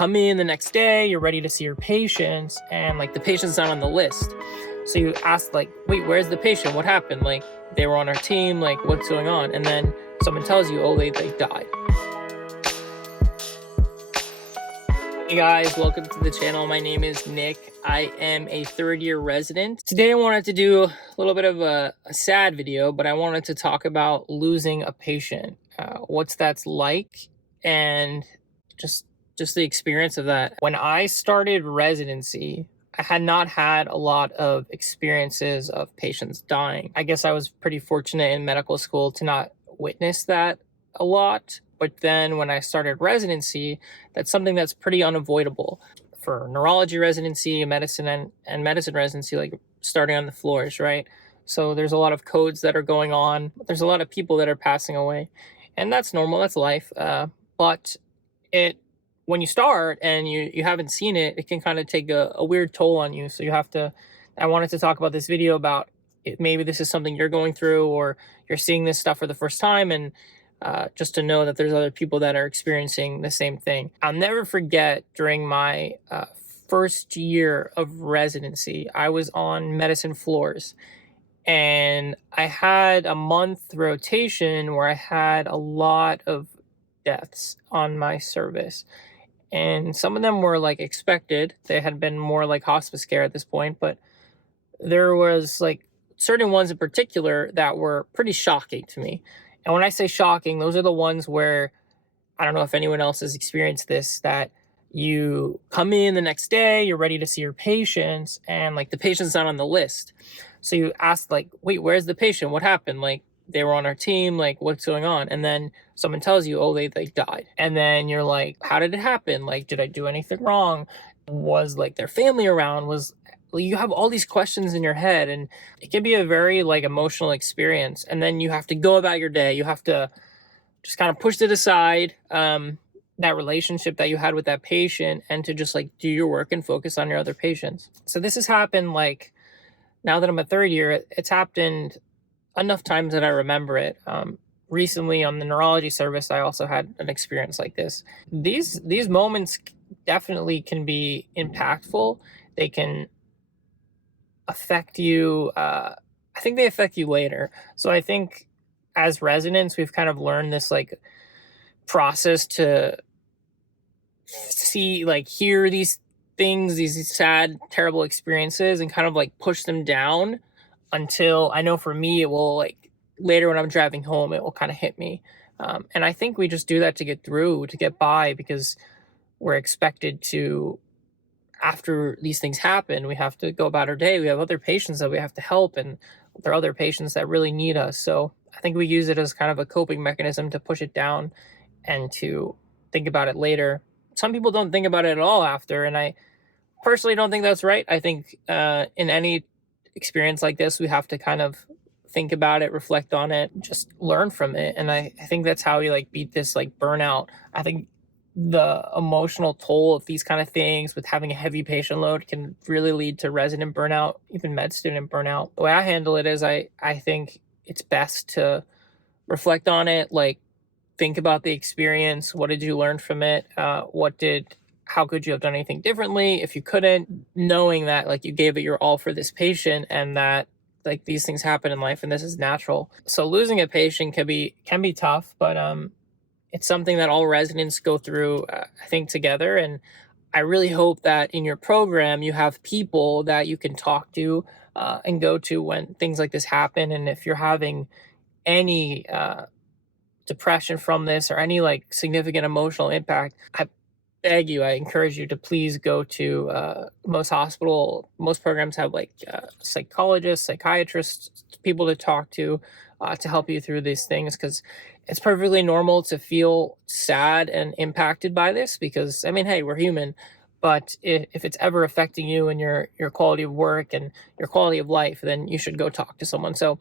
come in the next day, you're ready to see your patients, and like the patient's not on the list. So you ask like, wait, where's the patient? What happened? Like they were on our team, like what's going on? And then someone tells you, oh, they died. Hey guys, welcome to the channel. My name is Nick. I am a third-year resident. Today I wanted to do a little bit of a sad video, but I wanted to talk about losing a patient, what's that's like, and just the experience of that. When I started residency, I had not had a lot of experiences of patients dying. I guess I was pretty fortunate in medical school to not witness that a lot. But then when I started residency, that's something that's pretty unavoidable. For neurology residency, medicine and medicine residency, like starting on the floors, right? So there's a lot of codes that are going on. There's a lot of people that are passing away. And that's normal, that's life. But when you start and you haven't seen it, it can kind of take a weird toll on you. So you have to, I wanted to talk about this video about maybe this is something you're going through or you're seeing this stuff for the first time, and just to know that there's other people that are experiencing the same thing. I'll never forget during my first year of residency, I was on medicine floors, and I had a month rotation where I had a lot of deaths on my service. And some of them were like expected. They had been more like hospice care at this point, but there was like certain ones in particular that were pretty shocking to me. And when I say shocking, those are the ones where, I don't know if anyone else has experienced this, that you come in the next day, you're ready to see your patients, and like the patient's not on the list. So you ask like, wait, where's the patient? What happened? Like they were on our team, like what's going on? And then someone tells you, oh, they died. And then you're like, how did it happen? Like, did I do anything wrong? Was like their family around? You have all these questions in your head, and it can be a very like emotional experience. And then you have to go about your day. You have to just kind of push it aside, that relationship that you had with that patient, and to just like do your work and focus on your other patients. So this has happened, like, now that I'm a third year, it's happened enough times that I remember it. Recently on the neurology service, I also had an experience like this. These moments definitely can be impactful. They can affect you. I think they affect you later. So I think as residents, we've kind of learned this like process to see, like, hear these things, these sad, terrible experiences, and kind of like push them down until, I know for me, it will, like, later when I'm driving home, it will kind of hit me. And I think we just do that to get through, to get by, because we're expected to, after these things happen, we have to go about our day. We have other patients that we have to help, and there are other patients that really need us. So I think we use it as kind of a coping mechanism to push it down and to think about it later. Some people don't think about it at all after, and I personally don't think that's right. I think in any experience like this, we have to kind of think about it, reflect on it, just learn from it. And I think that's how we like beat this like burnout. I think the emotional toll of these kind of things with having a heavy patient load can really lead to resident burnout, even med student burnout. The way I handle it is I think it's best to reflect on it, like think about the experience. What did you learn from it? How could you have done anything differently if you couldn't, knowing that like you gave it your all for this patient, and that like these things happen in life and this is natural. So losing a patient can be tough, but it's something that all residents go through, I think, together. And I really hope that in your program, you have people that you can talk to and go to when things like this happen. And if you're having any depression from this or any like significant emotional impact, I encourage you to please go to most programs have like psychologists, psychiatrists, people to talk to help you through these things, because it's perfectly normal to feel sad and impacted by this, because I mean, hey, we're human. But if it's ever affecting you and your quality of work and your quality of life, then you should go talk to someone. So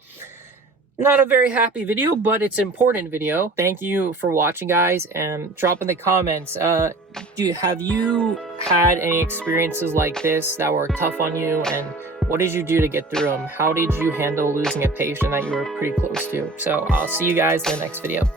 not a very happy video, but it's an important video. Thank you for watching, guys, and drop in the comments. Have you had any experiences like this that were tough on you, and what did you do to get through them? How did you handle losing a patient that you were pretty close to? So I'll see you guys in the next video.